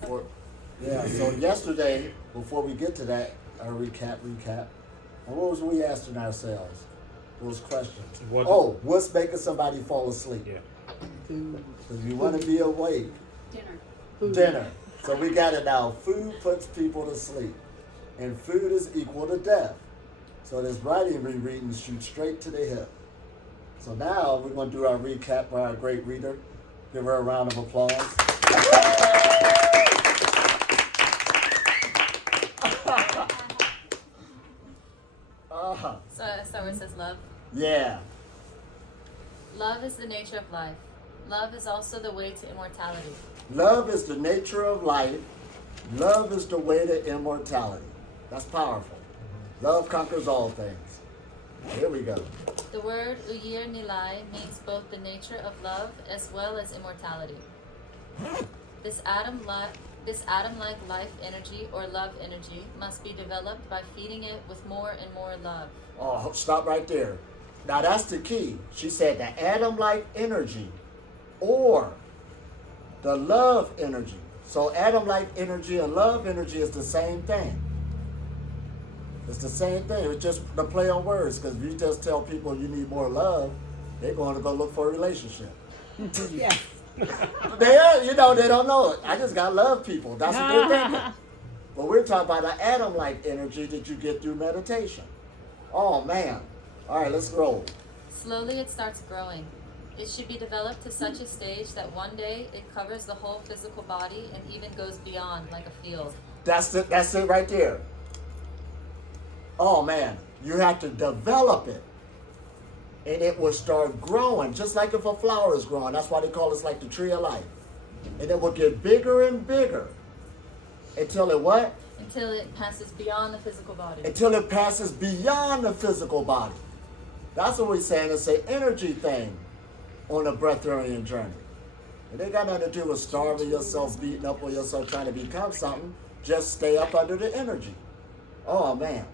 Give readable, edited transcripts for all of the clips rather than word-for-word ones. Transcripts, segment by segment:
Before, yeah, so yesterday, before we get to that, recap. And what was we asking ourselves? Those questions. What's making somebody fall asleep? Yeah. Because you want to be awake. Dinner. Dinner. So we got it now. Food puts people to sleep. And food is equal to death. So this writing rereading shoots straight to the hip. So now we're going to do our recap by our great reader. Give her a round of applause. So where it says love. Yeah. Love is the nature of life. Love is also the way to immortality. Love is the nature of life. Love is the way to immortality. That's powerful. Love conquers all things. Here we go. The word uyir nilai means both the nature of love as well as immortality. This atom-like life energy or love energy must be developed by feeding it with more and more love. Oh, stop right there. Now that's the key. She said the atom-like energy or the love energy. So atom-like energy and love energy is the same thing. It's the same thing. It's just the play on words. Because if you just tell people you need more love, they're going to go look for a relationship. Yes. They don't know it. I just got to love people. That's what they're thinking. But we're talking about the atom-like energy that you get through meditation. Oh, man. All right, let's roll. Slowly it starts growing. It should be developed to such a stage that one day it covers the whole physical body and even goes beyond like a field. That's it right there. Oh, man. You have to develop it. And it will start growing, just like if a flower is growing. That's why they call it like the tree of life. And it will get bigger and bigger. Until it what? Until it passes beyond the physical body. Until it passes beyond the physical body. That's what we're saying. It's an energy thing on a breatharian journey. It ain't got nothing to do with starving yourself, beating up on yourself, trying to become something. Just stay up under the energy. Oh, man.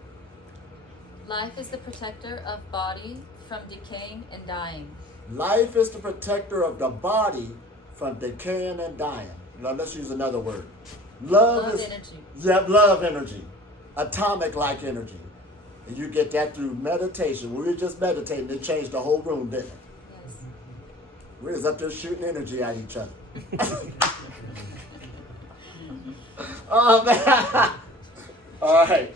Life is the protector of body from decaying and dying. Life is the protector of the body from decaying and dying. Now, let's use another word. Love is energy. Yeah, love energy. Atomic-like energy. And you get that through meditation. We were just meditating. It changed the whole room, didn't it? Yes. We was up there shooting energy at each other. Oh, man. All right.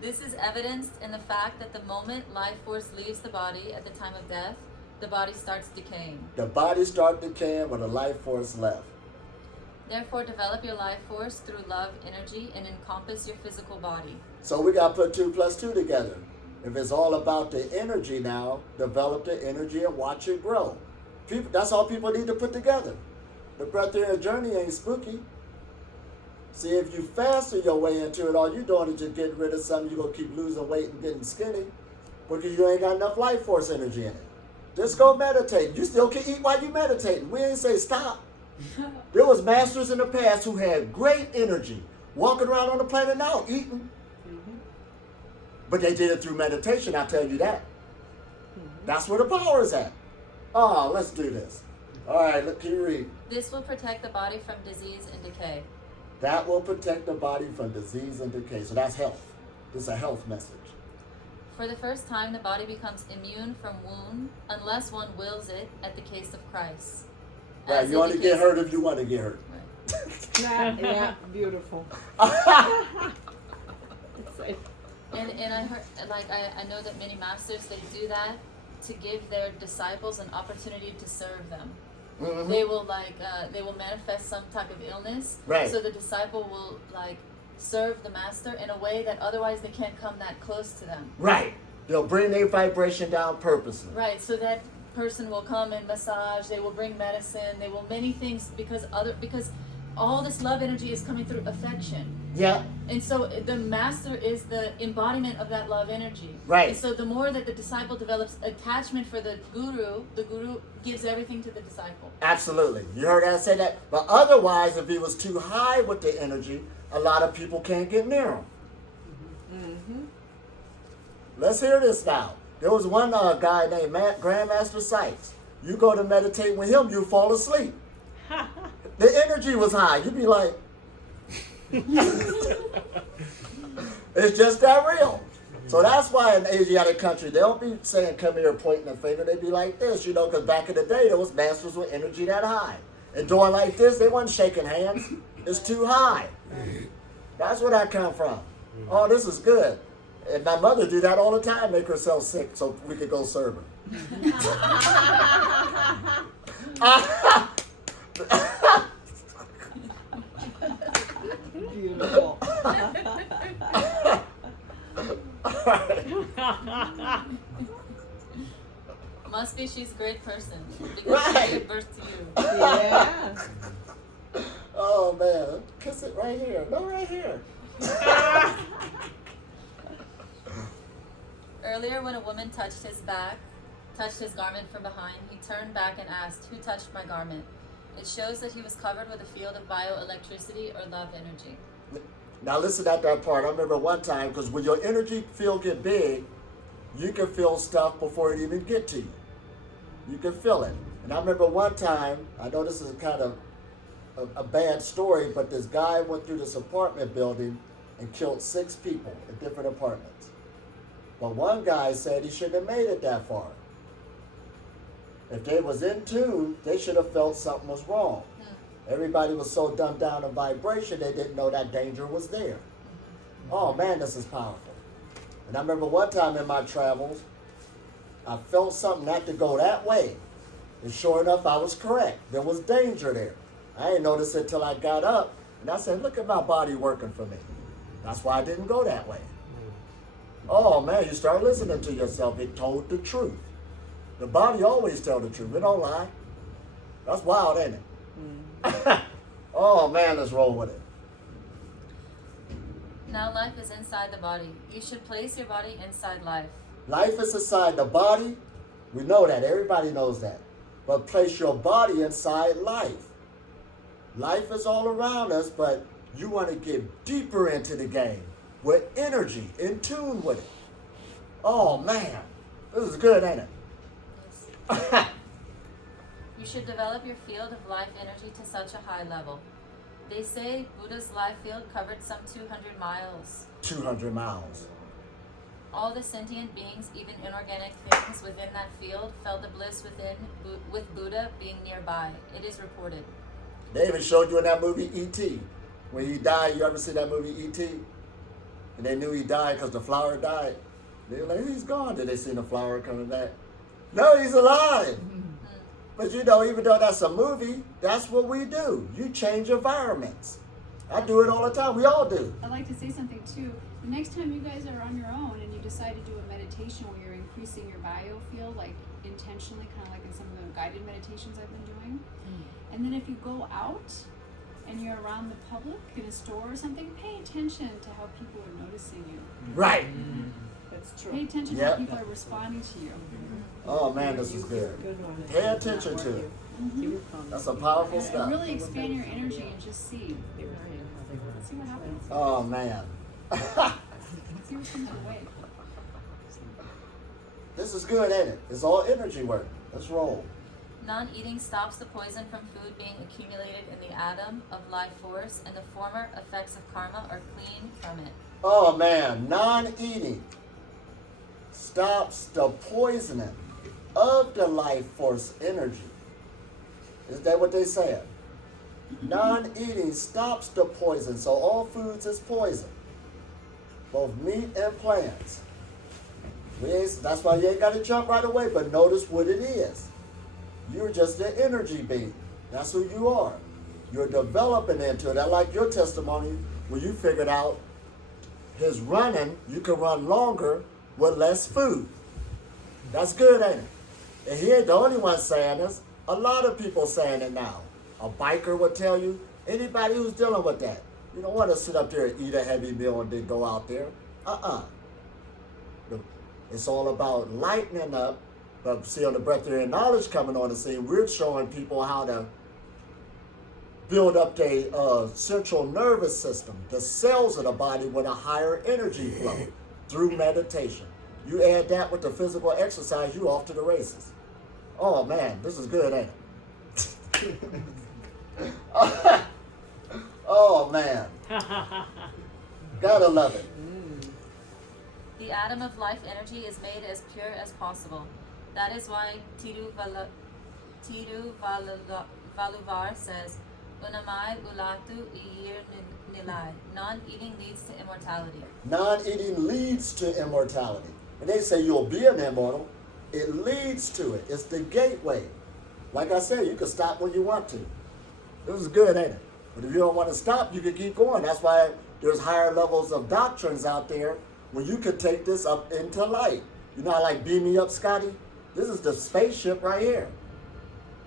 This is evidenced in the fact that the moment life force leaves the body at the time of death, the body starts decaying. The body starts decaying when the life force left. Therefore, develop your life force through love energy and encompass your physical body. So we got to put 2 plus 2 together. If it's all about the energy now, develop the energy and watch it grow. That's all people need to put together. The breatharian journey ain't spooky. See, if you faster your way into it, all you're doing is just getting rid of something. You're going to keep losing weight and getting skinny because you ain't got enough life force energy in it. Just go meditate. You still can eat while you meditating. We ain't say stop. There was masters in the past who had great energy, walking around on the planet now, eating. But they did it through meditation, I'll tell you that. That's where the power is at. Oh, let's do this. All right, look, can you read? This will protect the body from disease and decay. That will protect the body from disease and decay. So that's health. This is a health message. For the first time, the body becomes immune from wound unless one wills it at the case of Christ. Right, you only get hurt if you want to get hurt. Right. Yeah, beautiful. And I heard, like, I know that many masters, they do that to give their disciples an opportunity to serve them. Mm-hmm. They will they will manifest some type of illness. Right. So the disciple will serve the master in a way that otherwise they can't come that close to them. Right. They'll bring their vibration down purposely. Right. So that person will come and massage. They will bring medicine. They will many things because all this love energy is coming through affection. Yeah. And so the master is the embodiment of that love energy. Right. And so the more that the disciple develops attachment for the guru gives everything to the disciple. Absolutely. You heard that say that? But otherwise, if he was too high with the energy, a lot of people can't get near him. Mm-hmm. Let's hear this now. There was one guy named Grandmaster Sykes. You go to meditate with him, you fall asleep. The energy was high. You'd be like, it's just that real. So that's why in Asiatic country, they don't be saying, come here, pointing the finger. They be like this, you know, because back in the day, there was masters with energy that high. And doing like this, they wasn't shaking hands. It's too high. That's where that come from. Oh, this is good. And my mother do that all the time, make herself sick so we could go serve her. Beautiful. Must be she's a great person because she gave birth to you. Yeah. Oh man, kiss it right here. No, right here. Earlier, when a woman touched his garment from behind, he turned back and asked, "Who touched my garment?" It shows that he was covered with a field of bioelectricity or love energy. Now listen at that part. I remember one time, because when your energy field get big, you can feel stuff before it even get to you. You can feel it. And I remember one time, I know this is kind of a bad story, but this guy went through this apartment building and killed 6 people in different apartments. But one guy said he shouldn't have made it that far. If they was in tune, they should have felt something was wrong. Everybody was so dumbed down in vibration, they didn't know that danger was there. Oh man, this is powerful. And I remember one time in my travels, I felt something not to go that way. And sure enough, I was correct. There was danger there. I didn't notice it till I got up, and I said, look at my body working for me. That's why I didn't go that way. Oh man, you start listening to yourself. It told the truth. The body always tells the truth. It don't lie. That's wild, ain't it? Oh man, let's roll with it. Now life is inside the body. You should place your body inside life. Life is inside the body. We know that. Everybody knows that. But place your body inside life. Life is all around us, but you want to get deeper into the game with energy, in tune with it. Oh man, this is good, ain't it? Yes. You should develop your field of life energy to such a high level. They say Buddha's life field covered some 200 miles. 200 miles. All the sentient beings, even inorganic things within that field, felt the bliss within, with Buddha being nearby. It is reported. They even showed you in that movie E.T. When he died, you ever see that movie E.T.? And they knew he died because the flower died. They were like, he's gone. Did they see the flower coming back? No, he's alive. But you know, even though that's a movie, that's what we do. You change environments. I do it all the time. We all do. I'd like to say something too. The next time you guys are on your own and you decide to do a meditation where you're increasing your biofield, like intentionally, kind of like in some of the guided meditations I've been doing. And then if you go out and you're around the public in a store or something, pay attention to how people are noticing you. Right. That's true. Pay attention to how people are responding to you. Oh man, this is good. Good one. Pay attention to it. That's some powerful And stuff. really expand your energy and just see. See what happens. Oh man. See what comes your way. This is good, ain't it? It's all energy work. Let's roll. Non-eating stops the poison from food being accumulated in the atom of life force, and the former effects of karma are clean from it. Oh man, non-eating stops the poisoning of the life force energy. Is that what they said? Non-eating stops the poison, so all foods is poison. Both meat and plants. That's why you ain't got to jump right away, but notice what it is. You're just an energy being. That's who you are. You're developing into it. I like your testimony where you figured out his running, you can run longer with less food. That's good, ain't it? And he ain't the only one saying this. A lot of people saying it now. A biker would tell you, anybody who's dealing with that. You don't want to sit up there and eat a heavy meal and then go out there. It's all about lightening up. But see, on the Breatharian knowledge coming on the scene, we're showing people how to build up their central nervous system, the cells of the body with a higher energy flow through meditation. You add that with the physical exercise, you off to the races. Oh man, this is good, ain't it? Oh man, gotta love it. The atom of life energy is made as pure as possible. That is why Vallalar says, Unamai ulatu iyir nilai. Non-eating leads to immortality. Non-eating leads to immortality. And they say you'll be an immortal. It leads to it. It's the gateway. Like I said, you can stop when you want to. This is good, ain't it? But if you don't want to stop, you can keep going. That's why there's higher levels of doctrines out there where you could take this up into light. You know how like beam me up, Scotty? This is the spaceship right here.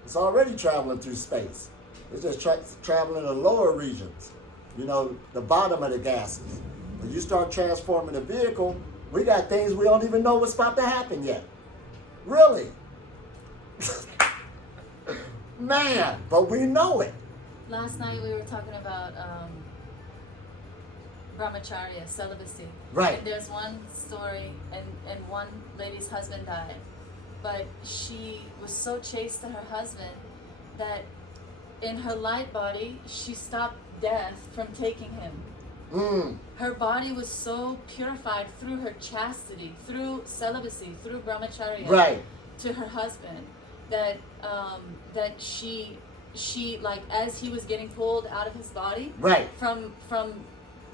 It's already traveling through space. It's just traveling in the lower regions. You know, the bottom of the gases. When you start transforming the vehicle, we got things we don't even know what's about to happen yet. Really. Man, but we know it. Last night we were talking about brahmacharya, celibacy. Right. And there's one story, and one lady's husband died. But she was so chaste to her husband that in her light body, she stopped death from taking him. Her body was so purified through her chastity, through celibacy, through brahmacharya, Right. to her husband, that that she like as he was getting pulled out of his body, Right. from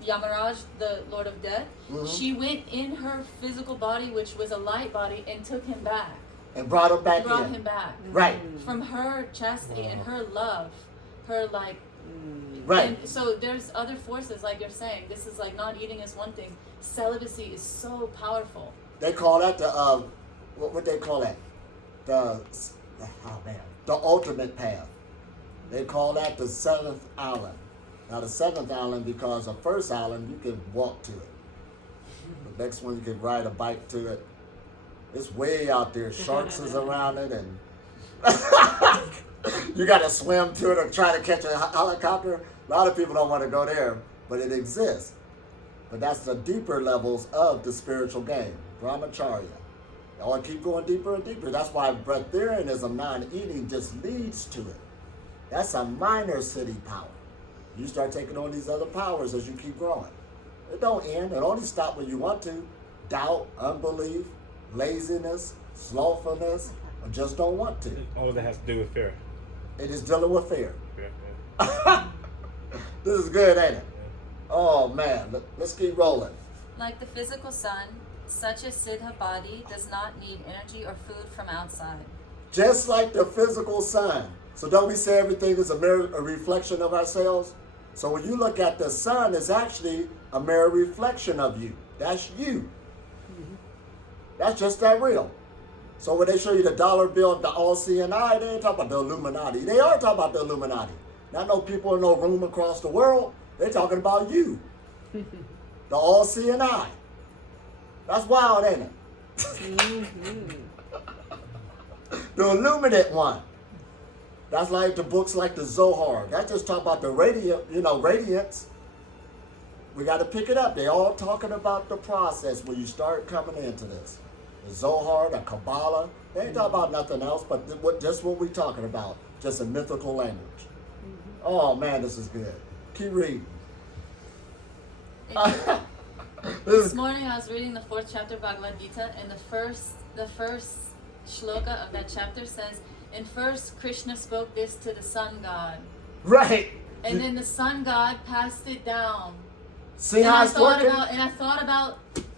Yamaraj, the Lord of Death, she went in her physical body, which was a light body, and took him back. And brought him back Brought in. him back. Right. From her chastity and her love, her like. Right. And so there's other forces, like you're saying. This is like not eating is one thing. Celibacy is so powerful. They call that the what they call that? The ultimate path. They call that the seventh island. Now the seventh island, because the first island you can walk to it. The next one you can ride a bike to it. It's way out there. Sharks is around it, and you got to swim to it or try to catch a helicopter. A lot of people don't want to go there, but it exists. But that's the deeper levels of the spiritual game, brahmacharya. I want to keep going deeper and deeper. That's why breatharianism, non-eating, just leads to it. That's a minor city power. You start taking on these other powers as you keep growing. It don't end. It only stop when you want to. Doubt, unbelief, laziness, slothfulness, or just don't want to. All of that has to do with fear. It is dealing with fear. Yeah. This is good, ain't it? Oh man, let's keep rolling. Like the physical sun, such a siddha body does not need energy or food from outside. Just like the physical sun. So don't we say everything is a mirror, a reflection of ourselves? So when you look at the sun, it's actually a mirror reflection of you. That's you. That's just that real. So when they show you the dollar bill of the all-seeing eye, they ain't talking about the Illuminati. They are talking about the Illuminati. Not no people in no room across the world. They're talking about you. The all-seeing eye. That's wild, ain't it? The illuminate one. That's like the books like the Zohar. That just talk about the radiance. We got to pick it up. They all talking about the process when you start coming into this. The Zohar, the Kabbalah, they ain't talking about nothing else but just what we talking about, just in mythical language. Oh man, this is good. Keep reading. This morning I was reading the 4th chapter of Bhagavad-gita, and the first shloka of that chapter says, and first Krishna spoke this to the sun god. Right. And then the sun god passed it down. See how it's working?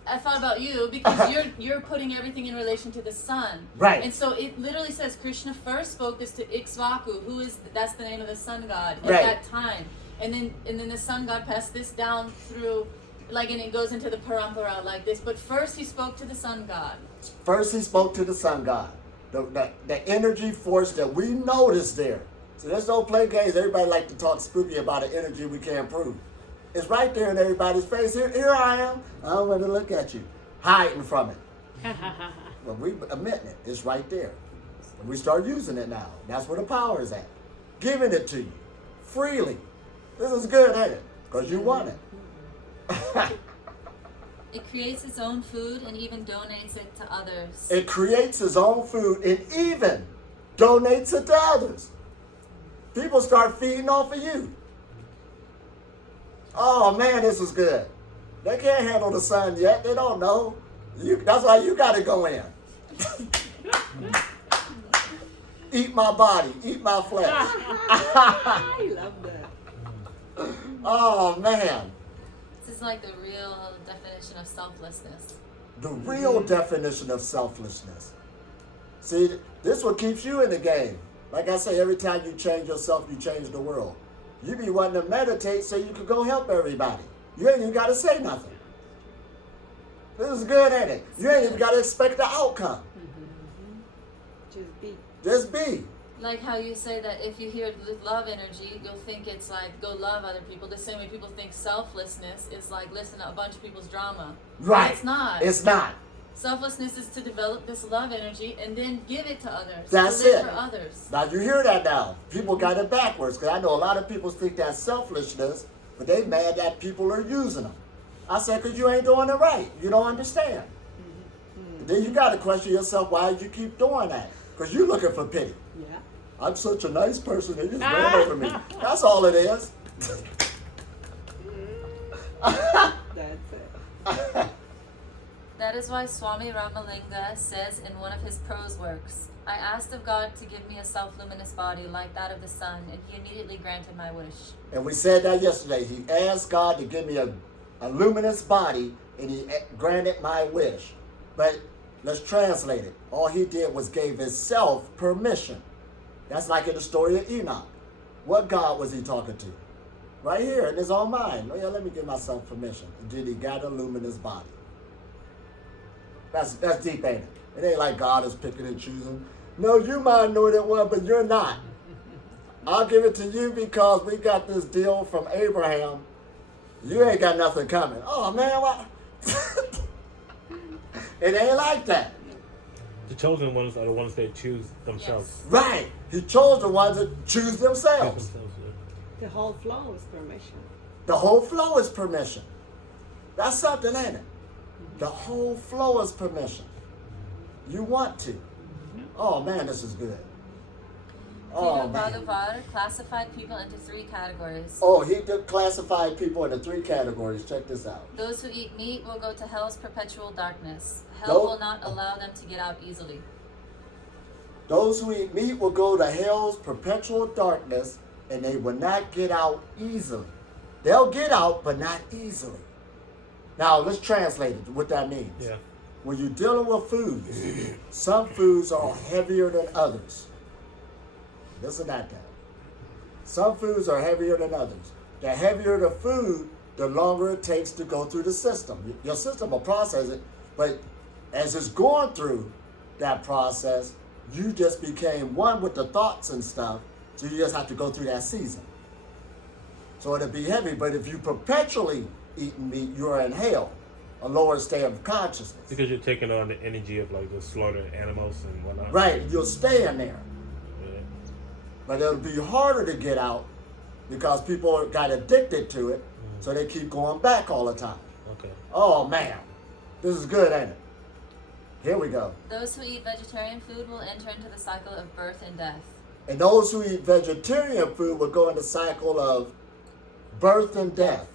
I thought about you, because you're putting everything in relation to the sun. Right. And so it literally says Krishna first spoke this to Ikshvaku, that's the name of the sun god at Right. that time. And then the sun god passed this down through, like, and it goes into the parampara like this. But first he spoke to the sun god. First he spoke to the sun god. The energy force that we notice there. So there's no play games. Everybody like to talk spooky about an energy we can't prove. It's right there in everybody's face. Here I am. I don't want to look at you. Hiding from it. But we admitting it. It's right there. And we start using it now. That's where the power is at. Giving it to you. Freely. This is good, ain't it? Because you want it. It creates its own food and even donates it to others. It creates its own food and even donates it to others. people start feeding off of you. Oh man, this is good. They can't handle the sun yet. They don't know. That's why you got to go in. Eat my body. Eat my flesh. I love that. Oh man. This is like the real definition of selflessness. The real definition of selflessness. See, this is what keeps you in the game. Like I say, every time you change yourself, you change the world. You be wanting to meditate so you can go help everybody. You ain't even got to say nothing. This is good, ain't it? You ain't even got to expect the outcome. Just be. Just be. Like how you say that if you hear love energy, you'll think it's like go love other people. The same way people think selflessness is like listen to a bunch of people's drama. Right. It's not. It's not. Selflessness is to develop this love energy and then give it to others. That's to live it. for others. Now you hear that now. People got it backwards because I know a lot of people think that's selfishness, but they mad that people are using them. I said, because you ain't doing it right. You don't understand. Then you got to question yourself, why did you keep doing that? Because you're looking for pity. Yeah. I'm such a nice person, they just ran over me. That's all it is. That's it. That is why Swami Ramalinga says in one of his prose works, I asked of God to give me a self-luminous body like that of the sun, and he immediately granted my wish. And we said that yesterday. He asked God to give me a luminous body, and he granted my wish. But let's translate it. All he did was gave himself permission. That's like in the story of Enoch. What God was he talking to? Right here in his own mind. Oh yeah, let me give myself permission. And then he got a luminous body. That's deep, ain't it? It ain't like God is picking and choosing. No, you might know that one, but you're not. I'll give it to you because we got this deal from Abraham. You ain't got nothing coming. Oh man, what? It ain't like that. The chosen ones are the ones that choose themselves. Yes. Right. He chose the ones that choose themselves. The whole flow is permission. The whole flow is permission. That's something, ain't it? The whole flow is permission. You want to. Oh man, this is good. Oh Guru man. Bhagavad classified people into 3 categories. Oh, he did classify people into 3 categories. Check this out. Those who eat meat will go to hell's perpetual darkness. Hell Nope. will not allow them to get out easily. Those who eat meat will go to hell's perpetual darkness, and they will not get out easily. They'll get out, but not easily. Now, let's translate it, what that means. Yeah. When you're dealing with foods, some foods are heavier than others. Listen to that. Some foods are heavier than others. The heavier the food, the longer it takes to go through the system. Your system will process it, but as it's going through that process, you just became one with the thoughts and stuff, so you just have to go through that season. So it'll be heavy, but if you perpetually eating meat, you're in hell, a lower state of consciousness. Because you're taking on the energy of like the slaughtered animals and whatnot. Right, you'll stay in there. Yeah. But it'll be harder to get out because people got addicted to it, so they keep going back all the time. Okay. Oh man, this is good, ain't it? Here we go. Those who eat vegetarian food will enter into the cycle of birth and death. And those who eat vegetarian food will go in the cycle of birth and death.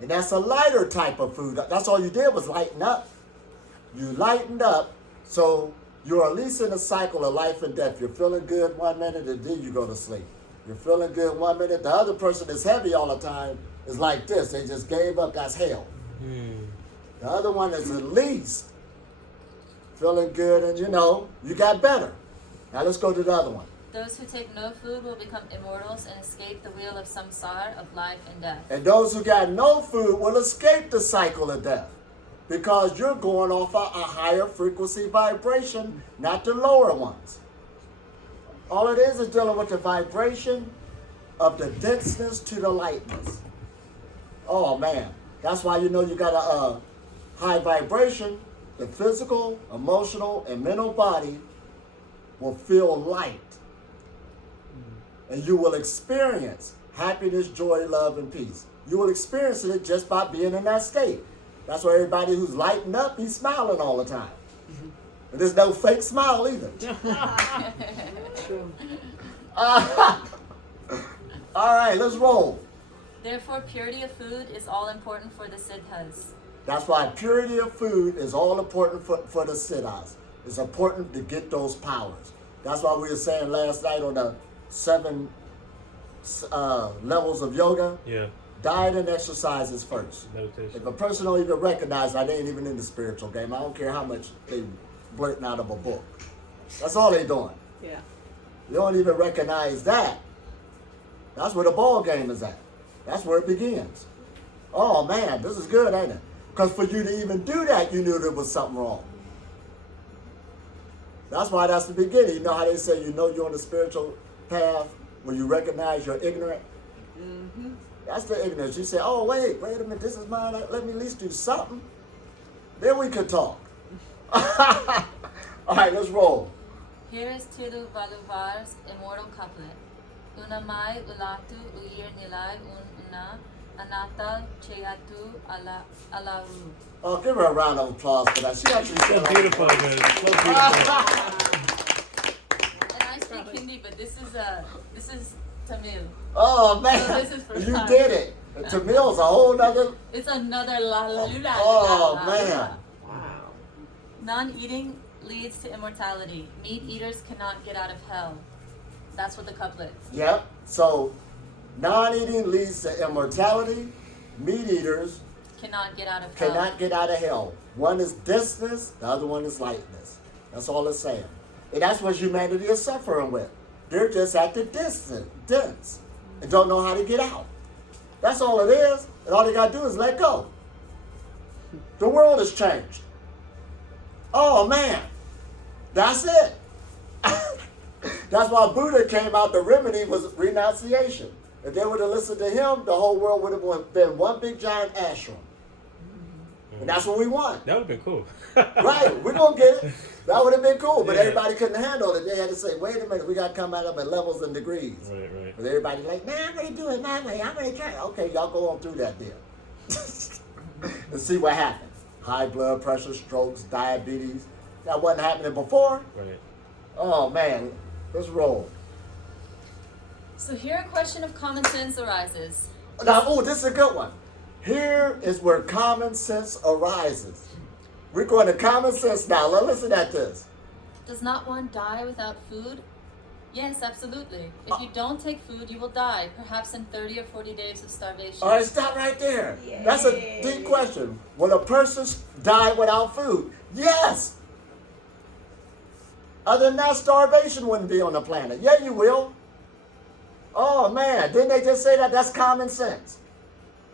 And that's a lighter type of food. That's all you did was lighten up. You lightened up, so you're at least in a cycle of life and death. You're feeling good one minute, and then you go to sleep. You're feeling good one minute. The other person that's heavy all the time is like this. They just gave up. That's hell. The other one is at least feeling good, and you got better. Now let's go to the other one. Those who take no food will become immortals and escape the wheel of samsara of life and death. And those who got no food will escape the cycle of death because you're going off a higher frequency vibration, not the lower ones. All it is dealing with the vibration of the denseness to the lightness. Oh man, that's why you got a high vibration. The physical, emotional, and mental body will feel light. And you will experience happiness, joy, love, and peace. You will experience it just by being in that state. That's why everybody who's lighting up, he's smiling all the time. And there's no fake smile either. True. All right, let's roll. Therefore, purity of food is all important for the Siddhas. That's why purity of food is all important for the Siddhas. It's important to get those powers. That's why we were saying last night on the 7 levels of yoga, Yeah. diet and exercise is first. Meditation. If a person don't even recognize that, they ain't even in the spiritual game. I don't care how much they blurting out of a book. That's all they doing. Yeah. You don't even recognize that. That's where the ball game is at. That's where it begins. Oh man, this is good, ain't it? Because for you to even do that, you knew there was something wrong. That's why that's the beginning. You know how they say you know you're on the spiritual path when you recognize you're ignorant? Mm-hmm. That's the ignorance. You say, oh, wait a minute, this is mine. Let me at least do something. Then we could talk. All right, let's roll. Here is Tiru Vallalar's Immortal couplet. Unamai ulatu uir nilai una anatal cheyatu alaru. Oh, give her a round of applause for that. She actually So said beautiful, man. So beautiful. And I speak Hindi, but this is Tamil. Oh, man. So this is first You time. did it. And Tamil's a whole nother. It's another la la la la. Oh, la, man. la. Wow. Non-eating leads to immortality. Meat eaters cannot get out of hell. That's what the couplet. Yep. So, non-eating leads to immortality. Meat eaters Cannot get out of hell. cannot get out of hell. One is denseness, the other one is lightness. That's all it's saying. And that's what humanity is suffering with. They're just at the dense and don't know how to get out. That's all it is. And all they got to do is let go. The world has changed. Oh, man. That's it. That's why Buddha came out. The remedy was renunciation. If they would have listened to him, the whole world would have been one big giant ashram. And that's what we want. That would have been cool. Right, we're going to get it. That would have been cool, but Yeah. everybody couldn't handle it. They had to say, wait a minute, we got to come out of at levels and degrees. Right. But everybody like, man, I'm going to do it my way. I'm going to try. Okay, y'all go on through that then. And see what happens. High blood pressure, strokes, diabetes. That wasn't happening before. Right. Oh, man, let's roll. So here a question of common sense arises. Now, oh, this is a good one. Here is where common sense arises. We're going to common sense now. Let's listen at this. Does not one die without food? Yes, absolutely. If you don't take food, you will die, perhaps in 30 or 40 days of starvation. All right, stop right there. That's a deep question. Will a person die without food? Yes. Other than that, starvation wouldn't be on the planet. Yeah, you will. Oh, man. Didn't they just say that? That's common sense.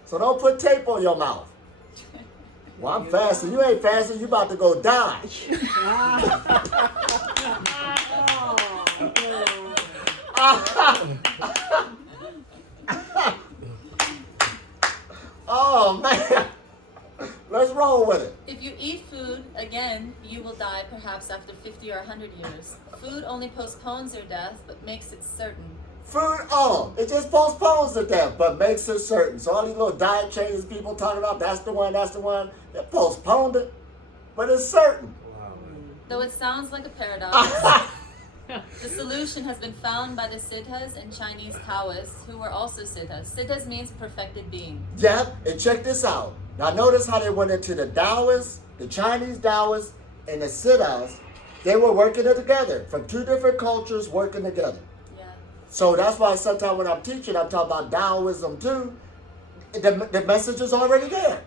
So don't put tape on your mouth. Well, I'm fasting. You ain't fasting. You about to go die. Oh, man. Let's roll with it. If you eat food, again, you will die perhaps after 50 or 100 years. Food only postpones your death, but makes it certain. Food, it just postpones the death, but makes it certain. So all these little diet changes people talking about, that's the one, they postponed it, but it's certain. Wow, man. Though it sounds like a paradox, the solution has been found by the Siddhas and Chinese Taoists, who were also Siddhas. Siddhas means perfected being. Yep, and check this out. Now notice how they went into the Taoists, the Chinese Taoists, and the Siddhas. They were working it together, from two different cultures working together. Yeah. So that's why sometimes when I'm teaching, I'm talking about Taoism too. The message is already there.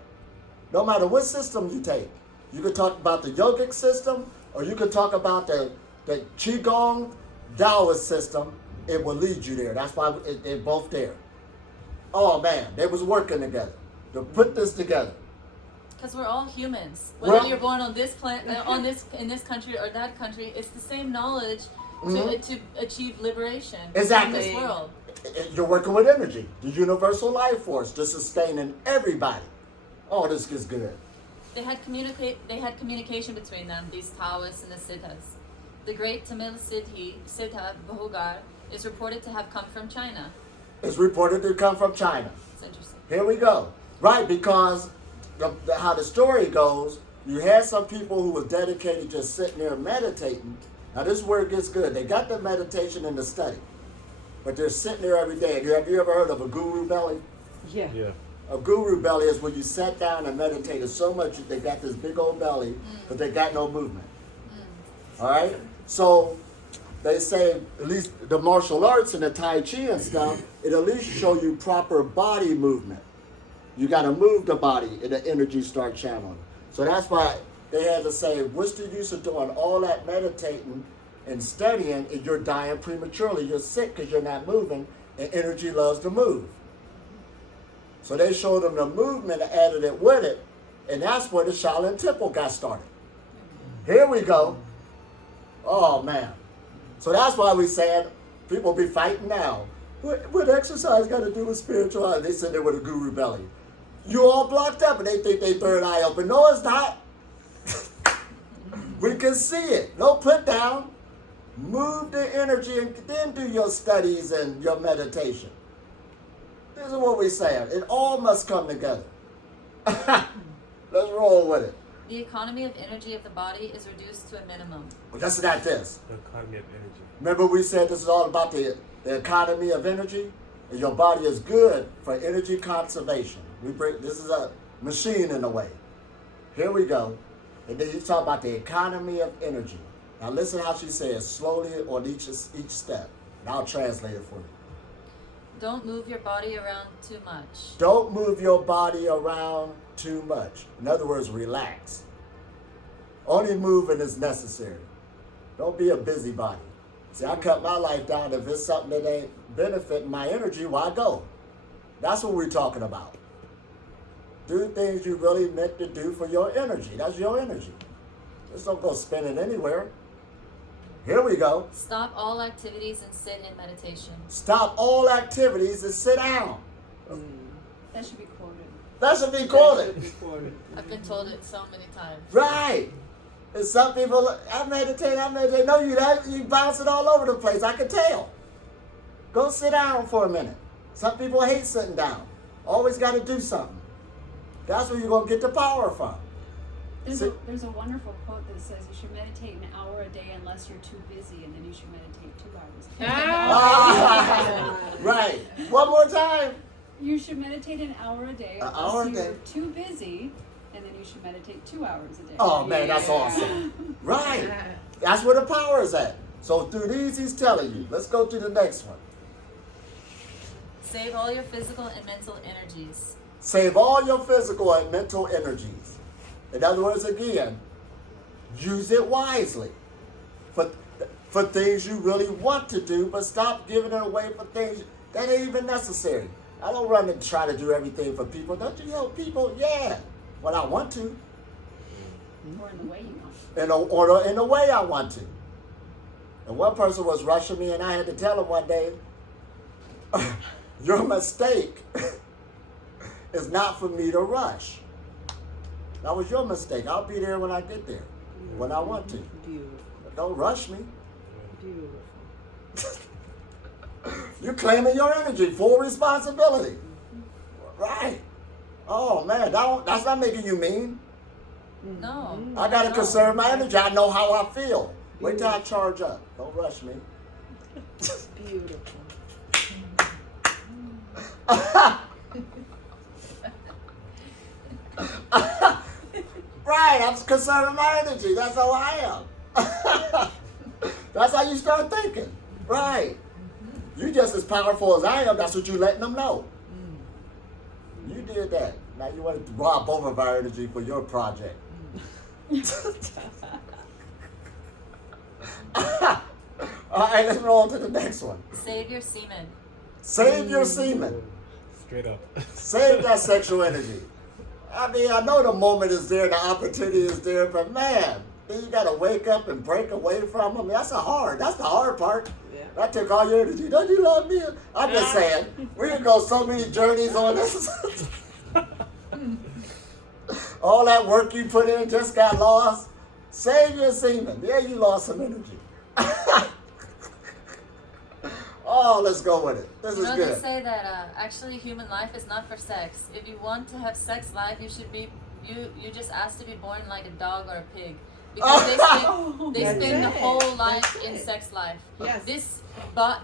No matter what system you take. You could talk about the yogic system, or you could talk about the Qigong Taoist system. It will lead you there. That's why they're both there. Oh man, they was working together to put this together. Because we're all humans. Whether Well- you're born on this planet, in this country or that country, it's the same knowledge to achieve liberation Exactly. in this world. You're working with energy, the universal life force, just sustaining everybody. Oh, this is good. They had communication between them, these Taoists and the Siddhas. The great Tamil Siddha Bhagavad is reported to have come from China. It's reported to come from China. It's interesting. Here we go. Right, because how the story goes, you had some people who was dedicated just sitting there meditating. Now this is where it gets good. They got the meditation and the study. but they're sitting there every day. Have you ever heard of a guru belly? Yeah. Yeah. A guru belly is when you sat down and meditated so much that they got this big old belly, but they got no movement. All right? So they say, at least the martial arts and the Tai Chi and stuff, it at least show you proper body movement. You got to move the body and the energy start channeling. So that's why they had to say, what's the use of doing all that meditating and studying and you're dying prematurely? You're sick because you're not moving, and energy loves to move. So they showed them the movement and added it with it, and that's where the Shaolin Temple got started. Here we go. Oh, man. So that's why we said people be fighting now. What exercise got to do with spirituality? They said they were the guru belly. You all blocked up and they think they third eye open. No, it's not. We can see it. No put down. Move the energy and then do your studies and your meditation. This is what we're saying. It all must come together. Let's roll with it. The economy of energy of the body is reduced to a minimum. But that's not this. The economy of energy. Remember we said this is all about the economy of energy? And your body is good for energy conservation. This is a machine in a way. Here we go. And then you talk about the economy of energy. Now listen how she says slowly on each step. And I'll translate it for you. Don't move your body around too much. Don't move your body around too much. In other words, relax. Only moving is necessary. Don't be a busybody. See, I cut my life down. If it's something that ain't benefiting my energy, why go? That's what we're talking about. Do things you really meant to do for your energy. That's your energy. Just don't go spend it anywhere. Here we go. Stop all activities and sit in meditation. Stop all activities and sit down. That should be quoted. That should be quoted. I've been told it so many times. Right. And some people, I meditate. No, you bouncing all over the place. I can tell. Go sit down for a minute. Some people hate sitting down. Always got to do something. That's where you're going to get the power from. There's a wonderful quote that says you should meditate an hour a day unless you're too busy, and then you should meditate 2 hours a day. Right. One more time. You should meditate an hour a day hour a unless day. you're too busy, and then you should meditate 2 hours a day. Oh, man, that's awesome. Right. That's where the power is at. So through these, he's telling you. Let's go to the next one. Save all your physical and mental energies. Save all your physical and mental energies. In other words, again, use it wisely for things you really want to do, but stop giving it away for things that ain't even necessary. I don't run and try to do everything for people. Don't you help people? Yeah, when I want to. Or in the way you want. Or in the way I want to. And one person was rushing me, and I had to tell him one day, your mistake is not for me to rush. That was your mistake. I'll be there when I get there, when I want to. Beautiful. Don't rush me. Beautiful. You're claiming your energy, full responsibility. Right. Oh, man, that's not making you mean. No. I got to conserve my energy. I know how I feel. Wait till I charge up. Don't rush me. Beautiful. Right, I'm conserving my energy. That's how I am. That's how you start thinking. Right. You just as powerful as I am. That's what you're letting them know. You did that. Now you want to rob both of our energy for your project. All right, let's roll to the next one. Save your semen. Save your semen. Straight up. Save that sexual energy. I mean, I know the moment is there, the opportunity is there, but man, then you got to wake up and break away from them. That's the hard part. Yeah. That took all your energy. Don't you love me? I'm just saying, we can go so many journeys on this. All that work you put in just got lost. Save your semen. Yeah, you lost some energy. Oh, let's go with it. This is They good. say that actually human life is not for sex. If you want to have sex life, you should be you just asked to be born like a dog or a pig. because they That's spend the it. whole life That's in it. sex life. Yes.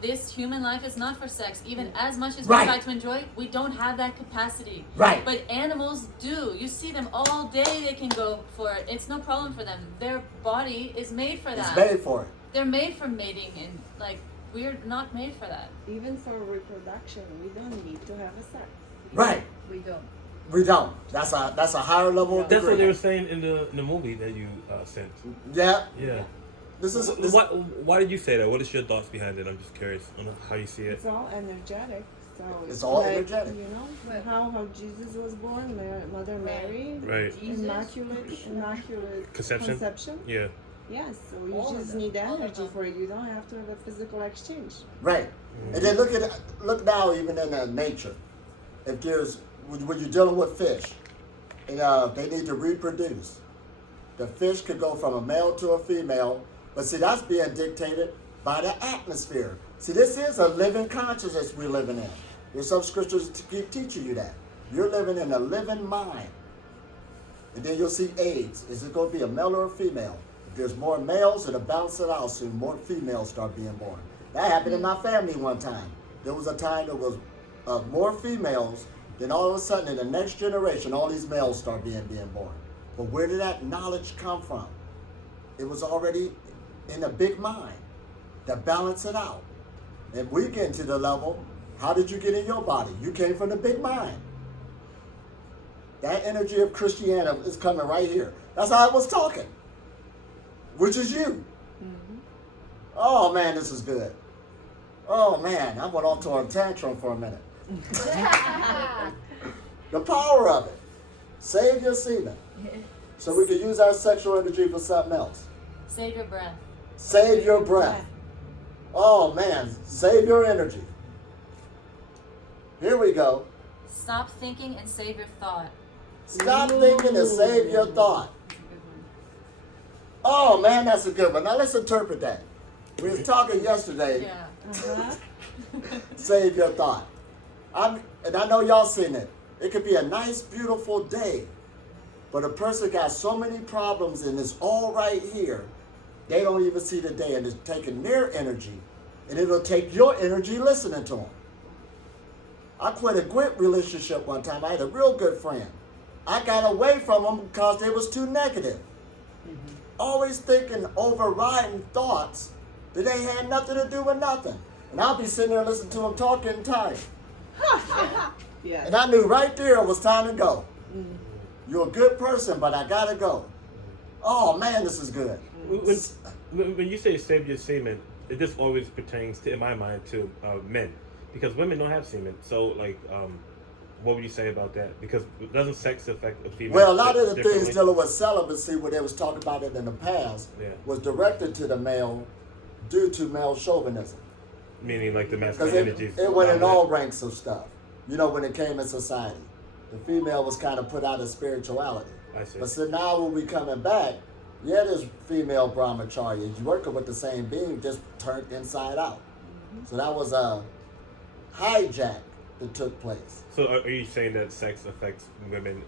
This human life is not for sex. Even as much as Right. we try to enjoy it, we don't have that capacity. Right. But animals do. You see them all day. They can go for it. It's no problem for them. Their body is made for It's that. made for it. They're made for mating, and like we're not made for that. Even for reproduction, we don't need to have a sex. Right. We don't. We don't. That's a higher level of That's what they degree. were saying in the movie that you sent. Yeah. Yeah. This is this, Why did you say that? What is your thoughts behind it? I'm just curious on how you see it. It's all energetic. So It's all like, energetic. You know Right. how Jesus was born, Mother Mary, Right. immaculate Conception? Yeah. Yes, so you All of just them. need All of energy them. for it. You don't have to have a physical exchange. right. And then look now even in nature. If there's when you're dealing with fish, and they need to reproduce. The fish could go from a male to a female, but see that's being dictated by the atmosphere. See, this is a living consciousness we're living in. There's some scriptures to keep teaching you that. You're living in a living mind. And then you'll see AIDS. Is it going to be a male or a female? If there's more males, it'll balance it out soon. More females start being born. That happened in my family one time. There was a time there was more females, then all of a sudden in the next generation, all these males start being born. But where did that knowledge come from? It was already in a big mind that balance it out. And we get to the level, how did you get in your body? You came from the big mind. That energy of Christianity is coming right here. That's how I was talking, which is you. Oh man, this is good. Oh man, I went off to a tantrum for a minute. The power of it. Save your semen. So we can use our sexual energy for something else. Save your breath. Save your breath. Oh man, save your energy. Here we go. Stop thinking and save your thought. Stop thinking and save your thought. Oh man, that's a good one. Now let's interpret that. We were talking yesterday. Yeah. Uh-huh. Save your thought. And I know y'all seen it. It could be a nice, beautiful day, but a person got so many problems and it's all right here, they don't even see the day, and it's taking their energy, and it'll take your energy listening to them. I quit a great relationship one time. I had a real good friend. I got away from them because they was too negative. Always thinking, overriding thoughts that they had nothing to do with nothing. And I'll be sitting there listening to them talking and tired. Yes. And I knew right there it was time to go. You're a good person, but I gotta go. Oh man, this is good. When you say save your semen, it just always pertains to, in my mind, to men, because women don't have semen. So, like, what would you say about that? Because doesn't sex affect a female? Well, a lot of the differently? things dealing with celibacy, where they was talking about it in the past, Yeah. was directed to the male due to male chauvinism. Meaning, like, the Because masculine energy. it went in all ranks of stuff. You know, when it came in society, the female was kind of put out of spirituality. I see. But so now when we coming back, yeah, there's female brahmacharya. You're working with the same being, just turned inside out. So that was a hijack that took place. So, are you saying that sex affects women?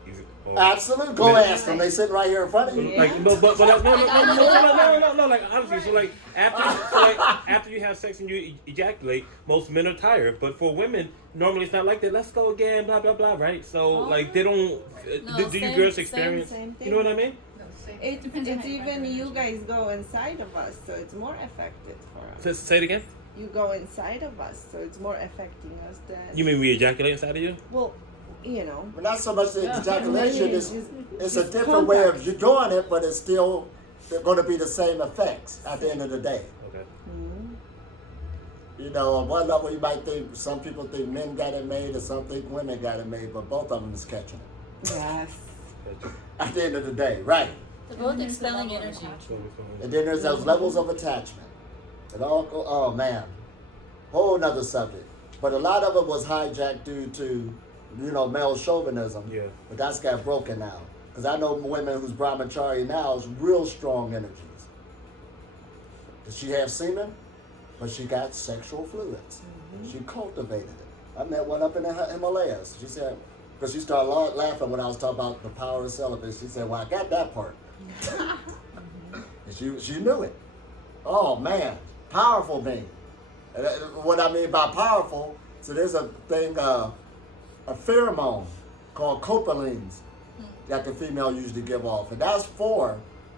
Absolutely. Go ask them. They sitting right here in front of you. Like no, but no. Like honestly, so like after you have sex and you ejaculate, most men are tired. But for women, normally it's not like that. Let's go again, blah blah blah. Right? So like they don't. No, do you same- girls same- experience? same You know what I mean? It's Depends on how you even measure you energy. guys go inside of us, so it's more effective for us. Say it again. You go inside of us, so it's more affecting us than. You mean we ejaculate inside of you? Well, you know. But not so much the ejaculation. It's a It's different way of contact. you doing it, but it's still going to be the same effects at the end of the day. Okay. You know, on one level you might think, some people think men got it made, and some think women got it made, but both of them is catching it Yes. at the end of the day, right? They're both expelling energy. And then there's those levels of attachment. It all go, oh man, whole nother subject. But a lot of it was hijacked due to, you know, male chauvinism. Yeah. But that's got broken now. Because I know women who's brahmachari now is real strong energies. Does she have semen? But she got sexual fluids. She cultivated it. I met one up in the Himalayas. She said, because she started laughing when I was talking about the power of celibacy. She said, well, I got that part. And she knew it. Oh man, powerful being. And what I mean by powerful, so there's a thing, a pheromone called copalines that the female usually give off. And that's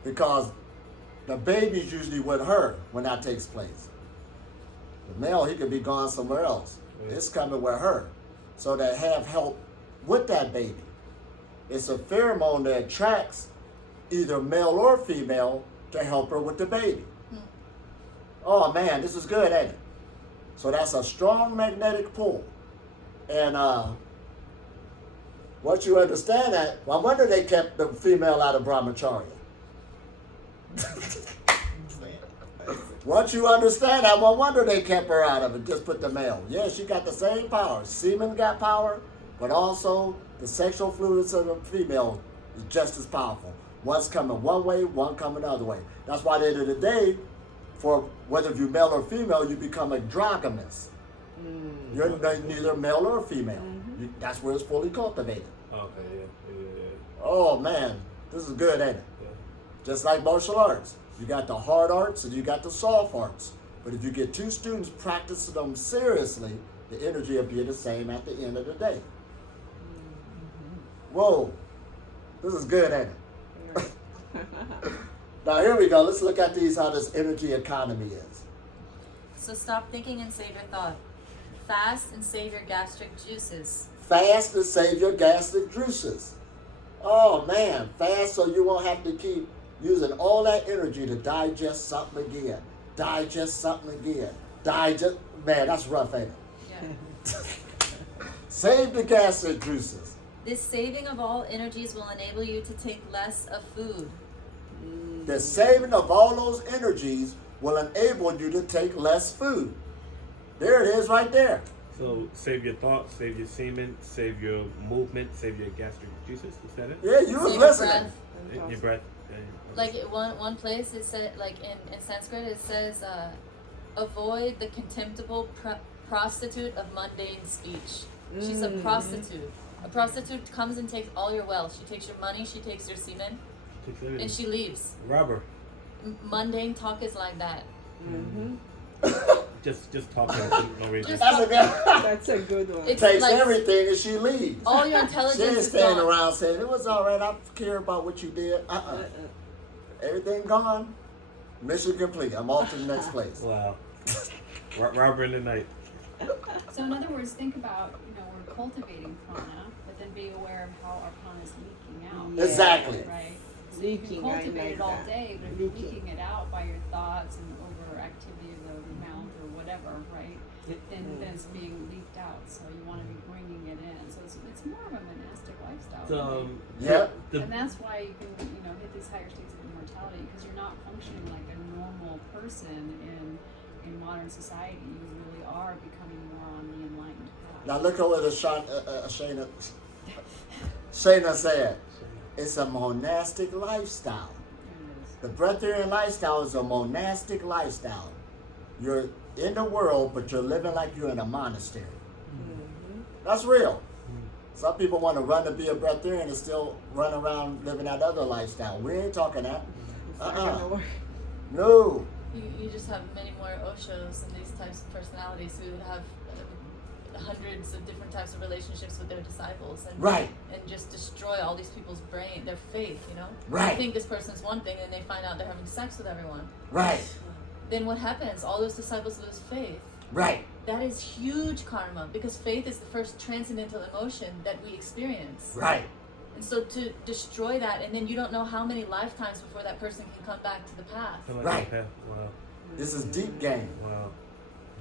because the baby's usually with her when that takes place. The male, he could be gone somewhere else. It's coming with her. So they have help with that baby. It's a pheromone that attracts either male or female to help her with the baby. Oh man, this is good, ain't it? So that's a strong magnetic pull. And once you understand that, well, I wonder they kept the female out of brahmacharya. Once you understand that, well, wonder they kept her out of it, just put the male. Yeah, she got the same power. Semen got power, but also the sexual fluids of the female is just as powerful. One's coming one way, one coming the other way. That's why at the end of the day, for whether you're male or female, you become androgynous. You're neither male or female. That's where it's fully cultivated. Okay, yeah. Oh man, this is good, ain't it? Yeah. Just like martial arts. You got the hard arts and you got the soft arts. But if you get two students practicing them seriously, the energy will be the same at the end of the day. Whoa, this is good, ain't it? Now here we go. Let's look at how this energy economy is. So stop thinking and save your thought. Fast and save your gastric juices. Fast and save your gastric juices. Oh man, fast so you won't have to keep using all that energy to digest something again. Man, that's rough, ain't it? Yeah. Save the gastric juices. This saving of all energies will enable you to take less of food. The saving of all those energies will enable you to take less food. There it is right there. So save your thoughts, save your semen, save your movement, save your gastric juices. Is that it? Yeah, you was Save your listening. breath. Your breath. Like one place it said, like in Sanskrit it says, avoid the contemptible prostitute of mundane speech. She's a prostitute. A prostitute comes and takes all your wealth. She takes your money, she takes your semen, and she leaves. Robber. Mundane talk is like that. Just talking for no reason. That's a good one. It's takes like everything and she leaves. all your She intelligence ain't is standing gone. around saying, it was all right, I care about what you did. Everything gone. Mission complete. I'm off to the next place. Wow. Robber in the night. So in other words, think about, we're cultivating prana, but then be aware of how our prana is leaking out. Yeah. Exactly. Right? So you can Leaking, I cultivate like it all that. day, but if you're leaking it out by your thoughts and overactivity of the mouth or whatever, right? Then it's being leaked out. So you want to be bringing it in. So it's more of a monastic lifestyle. Yeah. And that's why you can, hit these higher states of immortality, because you're not functioning like a normal person in modern society. You really are becoming more on the enlightened path. Now look at what Shayna said. It's a monastic lifestyle. The Breatharian lifestyle is a monastic lifestyle. You're in the world, but you're living like you're in a monastery. That's real. Some people want to run to be a Breatharian and still run around living that other lifestyle. We ain't talking that. No. You just have many more Oshos and these types of personalities who have hundreds of different types of relationships with their disciples and just destroy all these people's brain, their faith, They think this person's one thing and they find out they're having sex with everyone. Then what happens? All those disciples lose faith. That is huge karma, because faith is the first transcendental emotion that we experience. And so to destroy that, and then you don't know how many lifetimes before that person can come back to the path. Wow. This is deep game. Wow.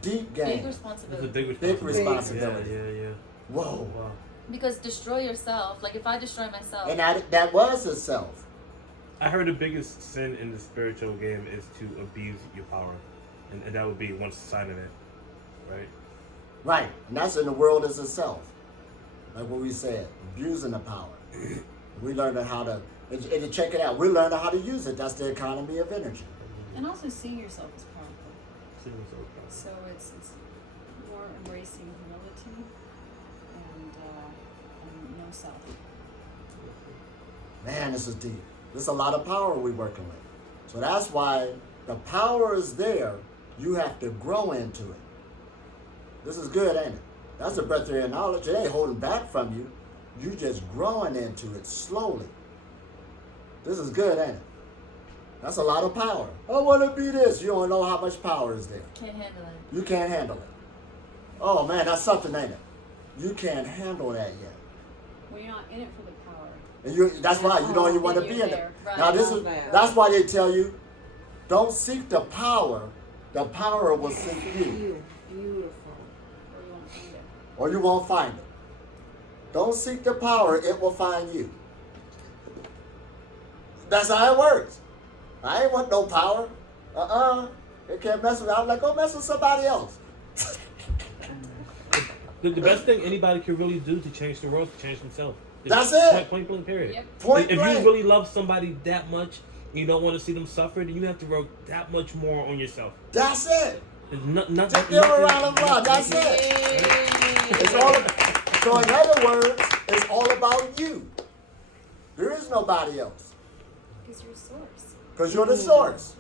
Deep game. Big responsibility. It's a big responsibility. Yeah. Whoa. Wow. Because destroy yourself. Like if I destroy myself. And that was his self. I heard the biggest sin in the spiritual game is to abuse your power. And that would be one sign of it. Right? And that's in the world as itself. Like what we said, abusing the power. We learned how to, and check it out, we're learning how to use it. That's the economy of energy. And also seeing yourself as powerful. So it's more embracing humility and no self. Man, this is deep. There's a lot of power we're working with. So that's why the power is there. You have to grow into it. This is good, ain't it? That's the breatharian knowledge. It ain't holding back from you. You just growing into it slowly. This is good, ain't it? That's a lot of power. I want to be this. You don't know how much power is there. Can't handle it. You can't handle it. Oh man, that's something, ain't it? You can't handle that yet. Well, you're not in it for the power. And that's why you don't even want to be in it. Right. Now that's why they tell you, don't seek the power. The power will seek you. Beautiful. Or you won't find it. Or you won't find it. Don't seek the power, it will find you. That's how it works. I ain't want no power. It can't mess with me. I'm like, go mess with somebody else. The best thing anybody can really do to change the world is to change themselves. That's it. Point blank, period. Yep. Point If blank. you really love somebody that much, and you don't want to see them suffer, then you have to work that much more on yourself. That's it. There's Just give a round of applause. That's it. It's all, so in other words, it's all about you. There is nobody else. Because you're a source. Because you're the source.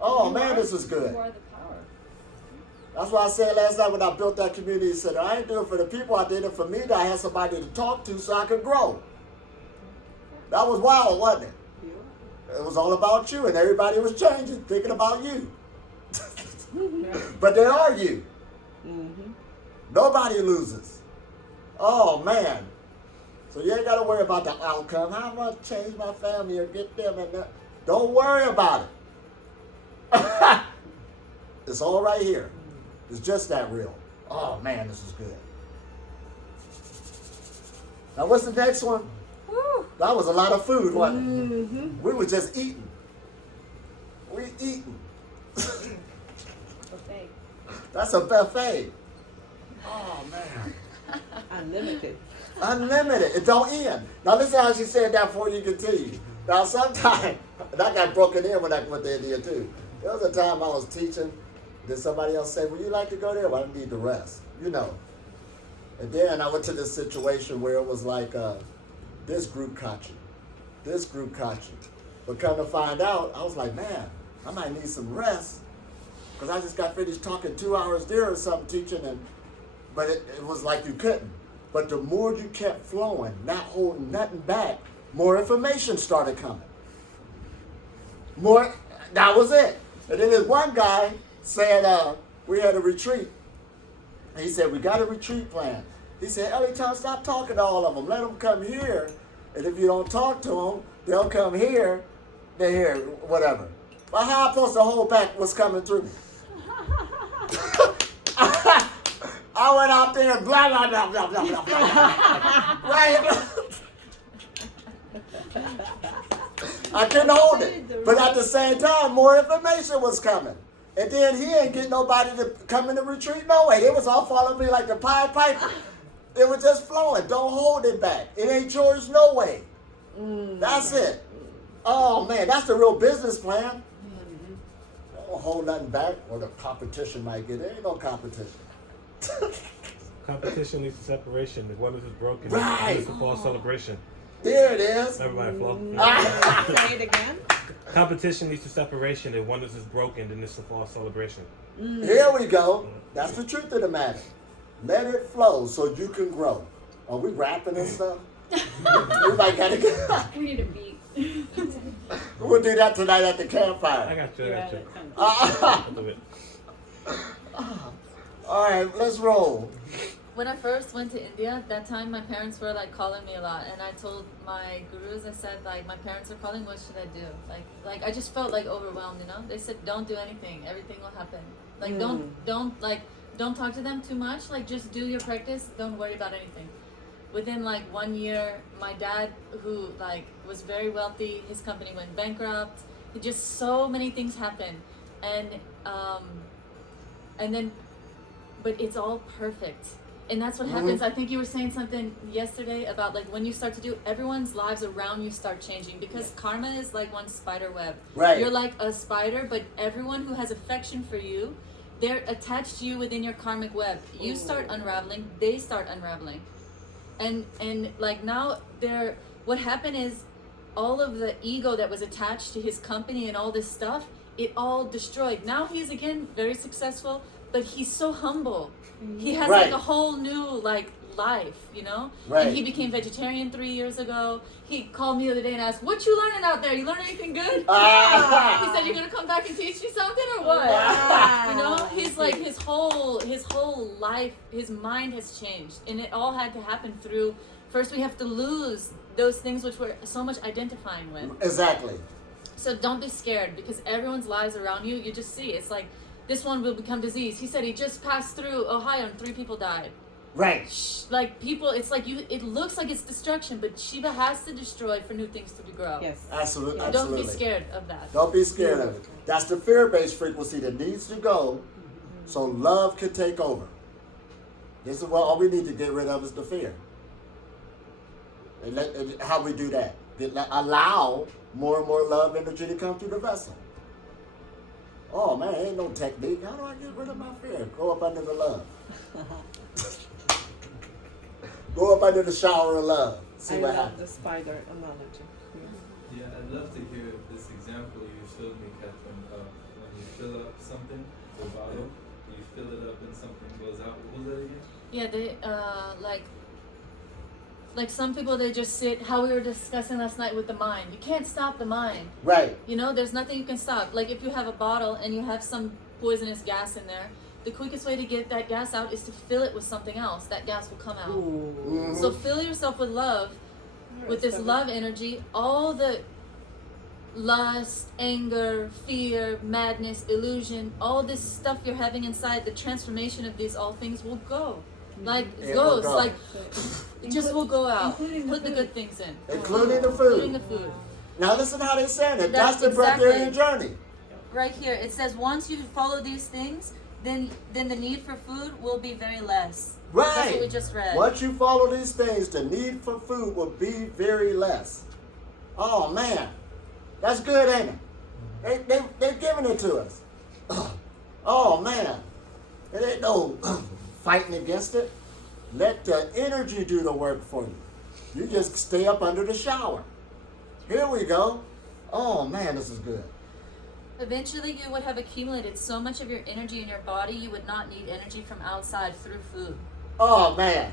Oh You man, are- this is good. You are the power. That's why I said last night when I built that community center, I ain't doing it for the people, I did it for me, that I had somebody to talk to so I could grow. That was wild, wasn't it? It was all about you, and everybody was changing, thinking about you. But they are you. Mm-hmm. Nobody loses. Oh man. So you ain't got to worry about the outcome. How am I going to change my family or get them and that? Don't worry about it. It's all right here. It's just that real. Oh man, this is good. Now what's the next one? Woo! That was a lot of food, wasn't it? Mm-hmm. We were just eating. We eating. Buffet. That's a buffet. Oh man. Unlimited. Unlimited. It don't end. Now listen how she said that before you continue. Now sometimes, that got broken in when I went to India too. There was a time I was teaching. Did somebody else say, would you like to go there? Well, I need the rest. You know. And then I went to this situation where it was like, this group caught you. This group caught you. But come to find out, I was like, man, I might need some rest. Because I just got finished talking 2 hours there or something teaching, but it was like you couldn't. But the more you kept flowing, not holding nothing back, more information started coming. More, that was it. And then this one guy said, we had a retreat. And he said, we got a retreat plan. He said, Elitom, stop talking to all of them. Let them come here. And if you don't talk to them, they'll come here. They're here, whatever. But how am I supposed to hold back what's coming through me? I went out there and blah, blah, blah, blah, blah, blah, blah. Right? I couldn't hold it. But at the same time, more information was coming. And then he ain't get nobody to come in the retreat no way. It was all following me like the Pied Piper. It was just flowing. Don't hold it back. It ain't yours no way. That's it. Oh man, that's the real business plan. Don't hold nothing back, or the competition might get. There ain't no competition. Competition leads to separation. If one is broken, Right. it leads to false celebration. There it is. Everybody flow. Say it again. Competition leads to separation. If one is broken, then it's a false celebration. Here we go. That's the truth of the matter. Let it flow so you can grow. Are we rapping and stuff? Everybody got to go. We need a beat. We'll do that tonight at the I campfire. got you. I got you. Uh, I'll do it. all right, let's roll. When I first went to India, that time my parents were like calling me a lot, and I told my gurus, I said like, my parents are calling, what should I do? Like I just felt like overwhelmed, you know? They said, don't do anything, everything will happen. Like don't talk to them too much, like just do your practice, don't worry about anything. Within like 1 year, my dad, who like was very wealthy, his company went bankrupt. Just so many things happened, and then, but it's all perfect, and that's what happens. I think you were saying something yesterday about like when you start to do, everyone's lives around you start changing, because karma is like one spider web. Right. You're like a spider, but everyone who has affection for you, they're attached to you within your karmic web. You start unraveling, they start unraveling. And like now what happened is all of the ego that was attached to his company and all this stuff, it all destroyed. Now he's again very successful, but he's so humble. He has Right. like a whole new like life, you know? Right. And he became vegetarian 3 years ago. He called me the other day and asked, "What you learning out there? You learn anything good?" Ah. He said, "You're gonna come back and teach me something or what?" Wow. You know, he's like his whole life, his mind has changed, and it all had to happen through. First, we have to lose those things which we're so much identifying with. Exactly. So don't be scared, because everyone's lives around you, you just see. It's like, this one will become disease. He said he just passed through Ohio and 3 people died. Right. Like people, it's like it looks like it's destruction, but Shiva has to destroy for new things to grow. Yes. Absolutely. Yeah. Don't Absolutely. be scared of that. Don't be scared of it. That's the fear-based frequency that needs to go so love can take over. This is what all we need to get rid of is the fear. And how we do that? Allow more and more love energy to come through the vessel. Oh man, ain't no technique. How do I get rid of my fear? Go up under the love. Go up under the shower of love. See I what love happens. the spider analogy. Yeah, I'd love to hear this example you showed me, Catherine, of when you fill up something, the bottle, you fill it up and something goes out. What was that again? Yeah, they like some people, they just sit, how we were discussing last night with the mind. You can't stop the mind. Right. You know, there's nothing you can stop. Like if you have a bottle and you have some poisonous gas in there, the quickest way to get that gas out is to fill it with something else. That gas will come out. Mhm. So fill yourself with love, with this love energy. All the lust, anger, fear, madness, illusion, all this stuff you're having inside, the transformation of these all things will go. Like It will ghosts, go. like it just will go out. including the Put the food. good things in. Including the Including food. the food. Now listen how they're saying it. That's That's the Breatharian journey. Right here, it says once you follow these things, then the need for food will be very less. Right. That's what we just read. Once you follow these things, the need for food will be very less. Oh man, that's good, ain't it? They're giving it to us. Oh man, it ain't no fighting against it. Let the energy do the work for you. You just stay up under the shower. Here we go. Oh man, this is good. Eventually, you would have accumulated so much of your energy in your body, you would not need energy from outside through food. Oh man.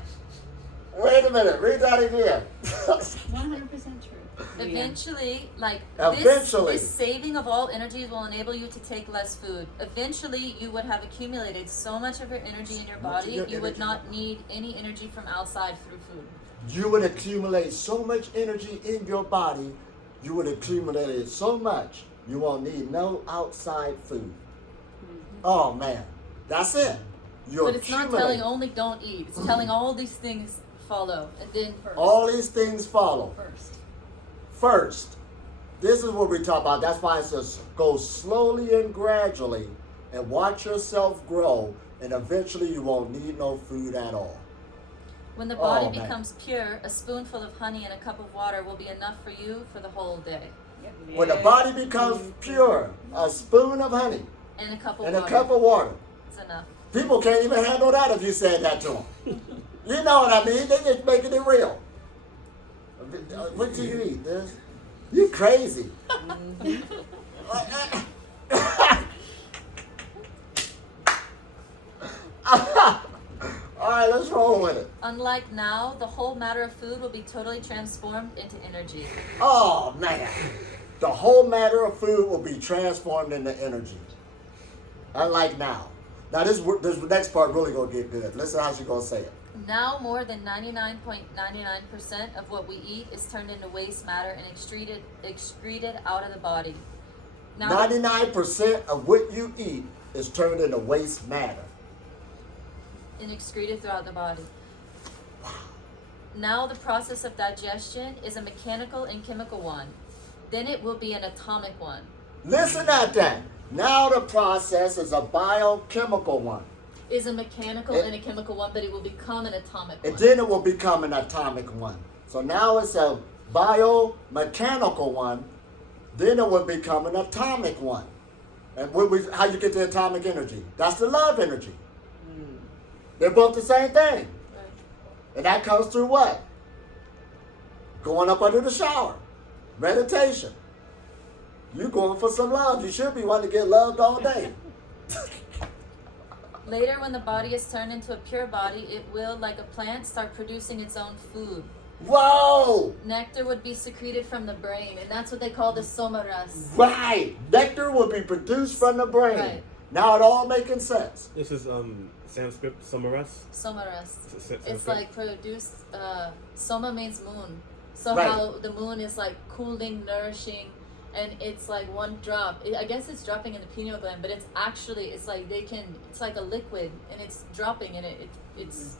Wait a minute, read that again. 100% true. Eventually, like Eventually. this saving of all energies will enable you to take less food. Eventually, you would have accumulated so much of your energy in your body, Your you would energy. not need any energy from outside through food. You would accumulate so much energy in your body, you would accumulate it so much, you won't need no outside food. Oh man, that's it. You're But it's not telling only don't eat. It's telling all these things follow, and then all these things follow. First. This is what we talk about. That's why it says go slowly and gradually and watch yourself grow, and eventually you won't need no food at all. When the body Oh, man. becomes pure, a spoonful of honey and a cup of water will be enough for you for the whole day. When the body becomes pure, a spoon of honey And a cup of and a water. cup of water. It's enough. People can't even handle that if you said that to them. You know what I mean? They just making it real. What do you eat? This? You crazy. All right, let's roll with it. Unlike now, the whole matter of food will be totally transformed into energy. Oh, man. The whole matter of food will be transformed into energy. Unlike now. Now, this next part really going to get good. Listen how she's going to say it. Now, more than 99.99% of what we eat is turned into waste matter and excreted out of the body. Now, 99% of what you eat is turned into waste matter. and excreted throughout the body. Now, the process of digestion is a mechanical and chemical one. Then it will be an atomic one. Listen at that. Now the process is a biochemical one. Is a mechanical and a chemical one, but it will become an atomic one. And then it will become an atomic one. So now it's a biomechanical one. Then it will become an atomic one. And how you get the atomic energy? That's the love energy. They're both the same thing. Right. And that comes through what? Going up under the shower. Meditation. You going for some love. You should be wanting to get loved all day. Later, when the body is turned into a pure body, it will, like a plant, start producing its own food. Whoa! Nectar would be secreted from the brain, and that's what they call the somaras. Right. Nectar will be produced from the brain. Right. Now it all making sense. This is Sanskrit Samaras. Somaras. Sanskrit. It's like produced. Soma means moon. So Right. how the moon is like cooling, nourishing, and it's like one drop. I guess it's dropping in the pineal gland, but it's actually it's like it's like a liquid, and it's dropping in it. It's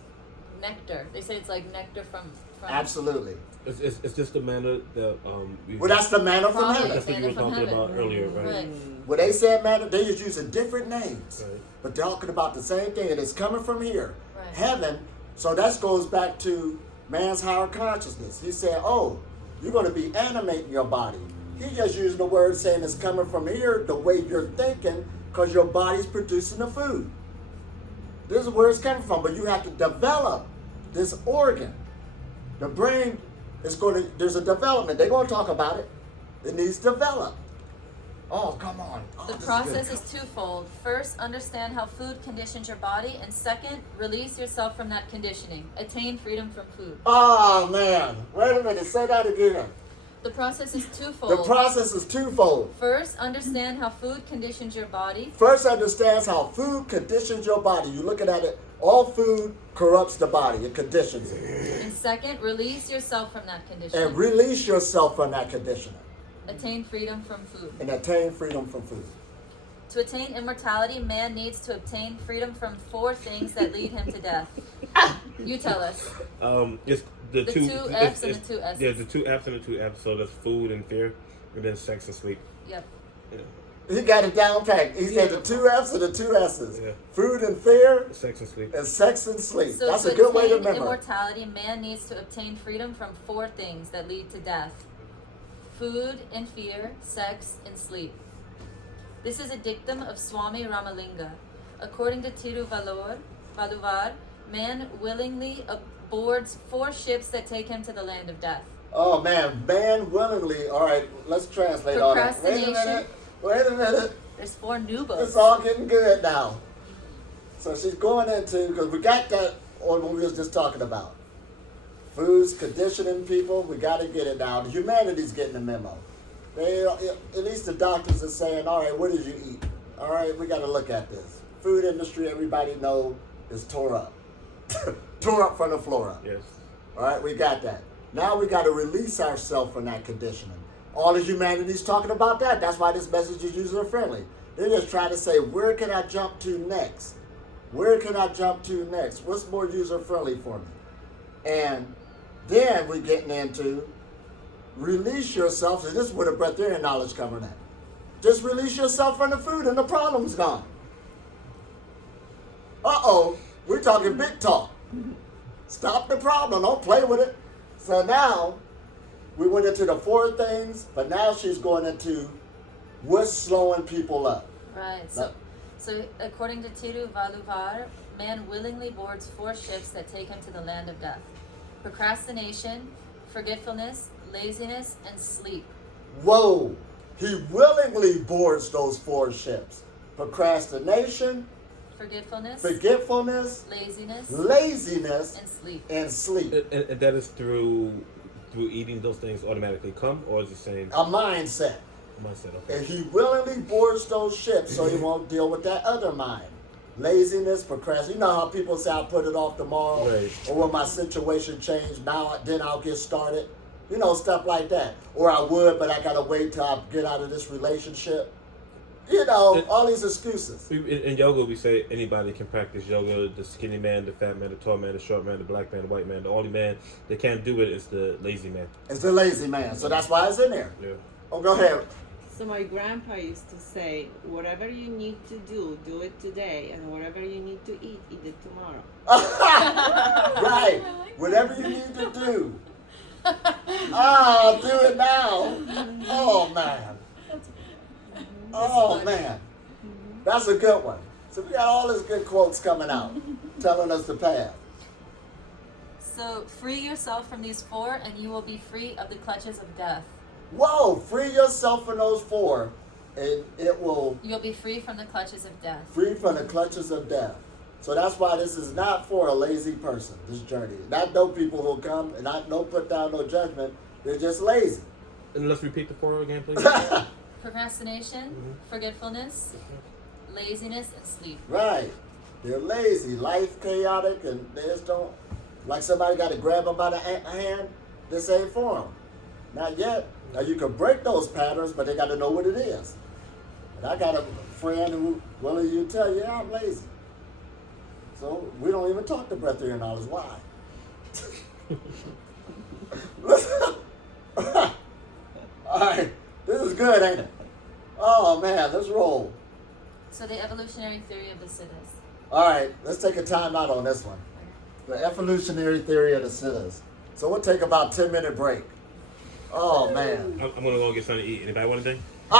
nectar. They say it's like nectar from. Absolutely. It's just the manna that Well, that's the manna from Probably. heaven. that's what you were Manna from talking heaven. about earlier, right? Right. When they said manna, they just using different names. Right. But talking about the same thing, and it's coming from here. Right. Heaven. So that goes back to man's higher consciousness. He said, oh, you're going to be animating your body. He just using the word saying it's coming from here, the way you're thinking, because your body's producing the food. This is where it's coming from. But you have to develop this organ. The brain is going to, there's a development. They're going to talk about it. It needs developed. Oh, come on. Oh, The this process good. is twofold. First, understand how food conditions your body, and second, release yourself from that conditioning. Attain freedom from food. Oh, man. Wait a minute. Say that again. The process is twofold. The process is twofold. First, understand how food conditions your body. First, understands how food conditions your body. You're looking at it. All food corrupts the body. It conditions it. And second, release yourself from that conditioning. And release yourself from that conditioning. Attain freedom from food. And attain freedom from food. To attain immortality, man needs to obtain freedom from 4 things that lead him to death. You tell us. It's the The two two F's and it's- the two S's. Yeah, the 2 F's and the 2 F's. So that's food and fear, and then sex and sleep. Yep. Yeah. He got it down packed. He said the 2 F's and the 2 S's. Yeah. Food and fear Sex and sleep. and sex and sleep. So That's to a good way to attain remember. immortality, man needs to obtain freedom from 4 things that lead to death. Food and fear, sex and sleep. This is a dictum of Swami Ramalinga. According to Vallalar, man willingly boards 4 ships that take him to the land of death. Oh, man. Man willingly. All right, let's translate all that. Wait a Procrastination. minute. Wait a minute. There's 4 new It's books. all getting good now. So she's going into, because we got that on what we was just talking about. Food's conditioning people, we got to get it now. The humanity's getting the memo. They, at least the doctors are saying, all right, what did you eat? All right, we got to look at this. Food industry, everybody know, is tore up. Tore up from the floor up. Yes. All right, we got that. Now we got to release ourselves from that conditioning. All of humanity's talking about that. That's why this message is user-friendly. They're just trying to say, where can I jump to next? Where can I jump to next? What's more user-friendly for me? And then we're getting into release yourself. And this is where the Breatharian knowledge coming at. Just release yourself from the food and the problem's gone. Uh-oh, we're talking big talk. Stop the problem, don't play with it. So now, we went into the 4 things, but now she's going into what's slowing people up. Right. So according to Vallalar, man willingly boards 4 ships that take him to the land of death. Procrastination, forgetfulness, laziness, and sleep. Whoa, he willingly boards those 4 ships. Procrastination, forgetfulness, laziness, and sleep. And that is through eating those things automatically come, or is it saying a mindset. mindset? Okay. And he willingly boards those ships so he won't deal with that other mind. Laziness, procrastination. You know how people say, I'll put it off tomorrow, Right. or when my situation changed, then I'll get started. You know, stuff like that. Or I would, but I gotta wait till I get out of this relationship. You know, all these excuses. In yoga, we say anybody can practice yoga. The skinny man, the fat man, the tall man, the short man, the black man, the white man. The only man that can't do it is the lazy man. It's the lazy man, so that's why it's in there. Yeah. Oh, go ahead. So my grandpa used to say, whatever you need to do it today, and whatever you need to eat it tomorrow. Right. Whatever you need to do. Do it now. Oh, man. Oh, man. That's a good one. So we got all these good quotes coming out, telling us the path. So free yourself from these 4 and you will be free of the clutches of death. Whoa, free yourself from those four, and it will You'll be free from the clutches of death. free from the clutches of death. So that's why this is not for a lazy person, this journey. Not no people who come, and not no put down, no judgment. They're just lazy. And let's repeat the four again, please. Procrastination, forgetfulness, laziness, and sleep. Right. They're lazy, life chaotic, and they just don't, like somebody got to grab them by the hand, this ain't for them. Not yet. Now you can break those patterns, but they got to know what it is. And I got a friend who willing to tell you, yeah, I'm lazy. So we don't even talk to Breatharian knowledge. Why? All right, this is good, ain't it? Oh man, let's roll. So the evolutionary theory of the Siddhas. All right, let's take a time out on this one. The evolutionary theory of the Siddhas. So we'll take about 10-minute break. Oh man. I'm gonna go get something to eat. Anybody want anything? Oh,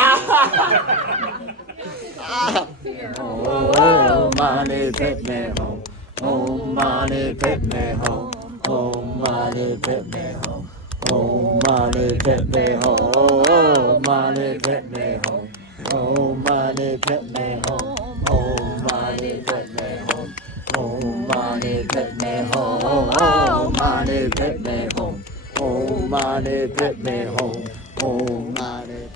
money pit me home. Oh, money pit me home. Oh, money pit me home. Oh, money pit me home. Oh, money pit me home. Oh, money pit me home. Oh, money pit me home. Oh, money pit me home. Oh, money pit me home. Oh, money pit me home. Oh, money.